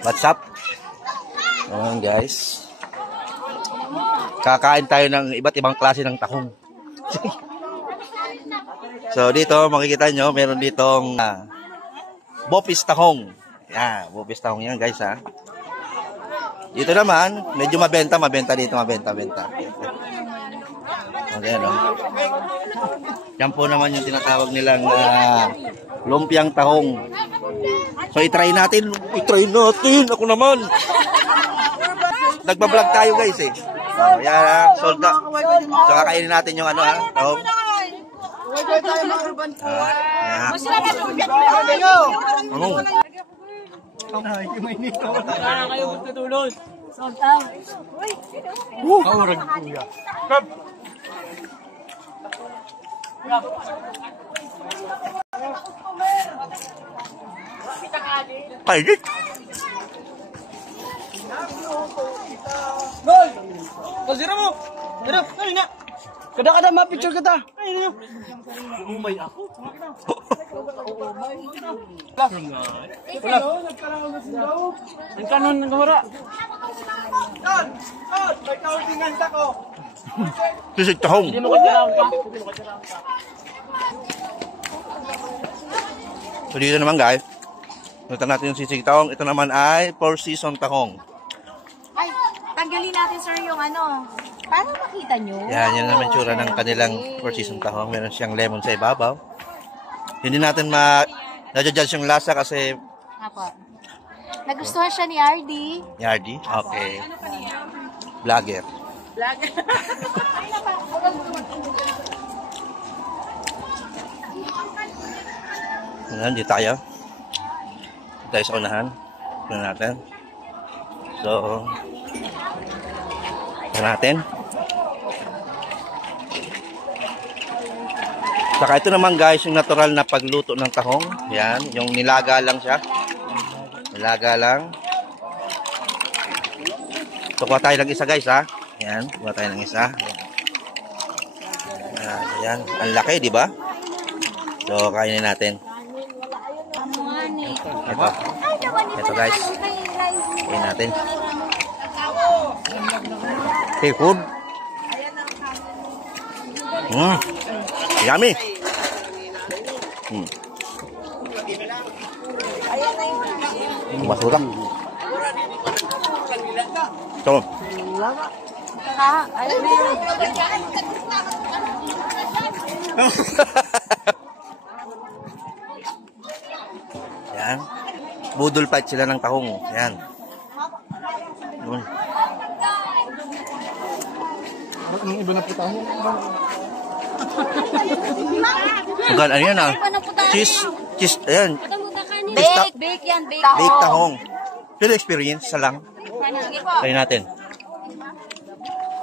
What's up? Ayan guys. Kakain tayo ng iba't ibang klase ng tahong. So dito makikita nyo, meron ditong Bopis tahong. Yan, Bopis tahong yan guys ha. Dito naman, medyo mabenta dito, mabenta. Okay, no? Yan po naman yung tinatawag nilang lumpiang tahong. So i-try natin. Ako naman. Nagbablog tayo guys eh. So yan, sold out. So kakainin natin yung ano tahong. Pahit. Kasira mo. Dira, na. Kada ma-picture kita. Umay ako. Ang kanon ng gumara. May kauntingan sa ko. Sisig tahong. Hindi mo katirahan ka. So dito naman guys, ito natin yung sisig tahong. Ito naman ay 4-season tahong. Ay, tanggalin natin sir yung ano, para makita nyo. Yan naman tsura ng kanilang 4-season tahong. Meron siyang lemon sa ibabaw. Hindi natin na-judge yung lasa kasi Apo. Nagustuhan siya ni RD. Yardi? Okay. Vlogger. Ayan, dito tayo. Dito tayo sa unahan. Ito natin. So, ito natin. Saka ito naman guys, yung natural na pagluto ng tahong. Yan, yung nilaga lang siya. Nilaga lang. So, kuha tayo ng isa guys ha. Yan, kuha tayo ng isa. Yan, ang laki, di ba? So, kainin natin. Ito guys. Kainin natin. Seafood. Yummy. Basura. Ito. Yan. Budol fight sila ng tahong. Yan. Yun. Ang iba na po tahong. Sugan, ano yan ah? Cheese, ayan. Bake yan, bake. Bake tahong. Pero experience, sa lang. Try natin.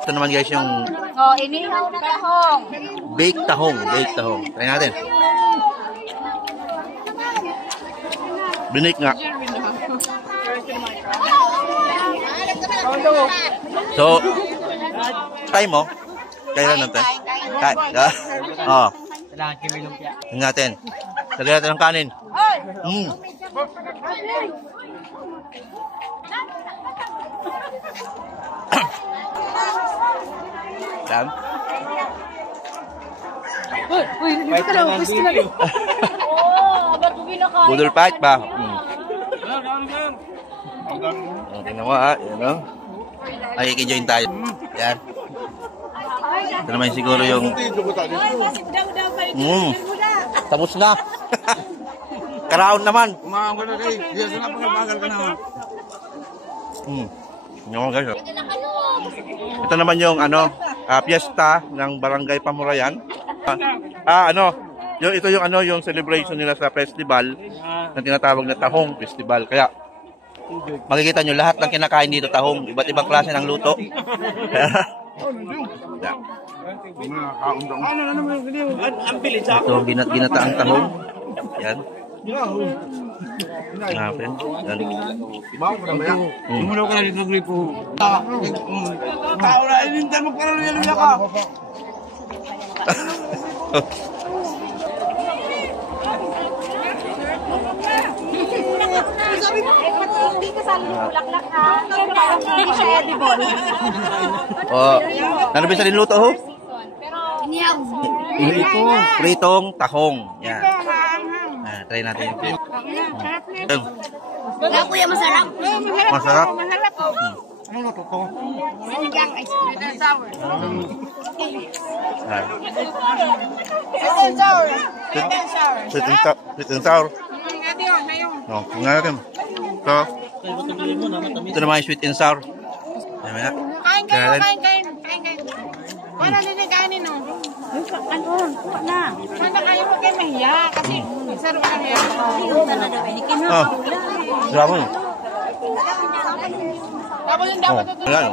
Ito naman guys yung Inihaw na tahong. bake tahong. Try natin. Binik nga. So, try mo. Kailan natin? Oo. Tingnan natin. Lagyan natin ng kanin. Dan? Budol fight ba? Tingnan mo ha. Yan o. Ay, i-join tayo. Yan. Ito naman siguro yung tapos na. Karaon naman. Ito naman yung piyesta ng Barangay Pamurayan. Ito yung yung celebration nila sa festival na tinatawag na Tahong Festival. Kaya makikita nyo lahat ng kinakain dito tahong, iba't ibang klase ng luto. Ito ginataang tahong. Yan. Hanapin. Yan. Mula ka na dito ng gripo. Tao na, inintan mo para rin ka. Hindi ka sali ng bulaklak ha. Hindi siya edible. Oh, ano ba sa niluto ho? Pero, Pritong tahong. Yan. Try natin. wala kuya masarap. Masarap. Sinigang ay sweet and sour. Ah. Sweet and sour. Sweet and sour. Sweet and sour. No, tingnan natin. Ito naman yung sweet and sour. Ayan na. Kain kayo, kain. Wala din na kainin, no? Ano? Na. Sana kayo huwag kayo mahiya kasi sarap ka mahiya. Oh, grabe. Tapos yung dapat ito. Ayan.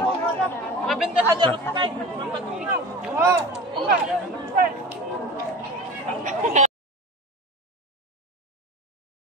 Mabenta sa jarot na kayo.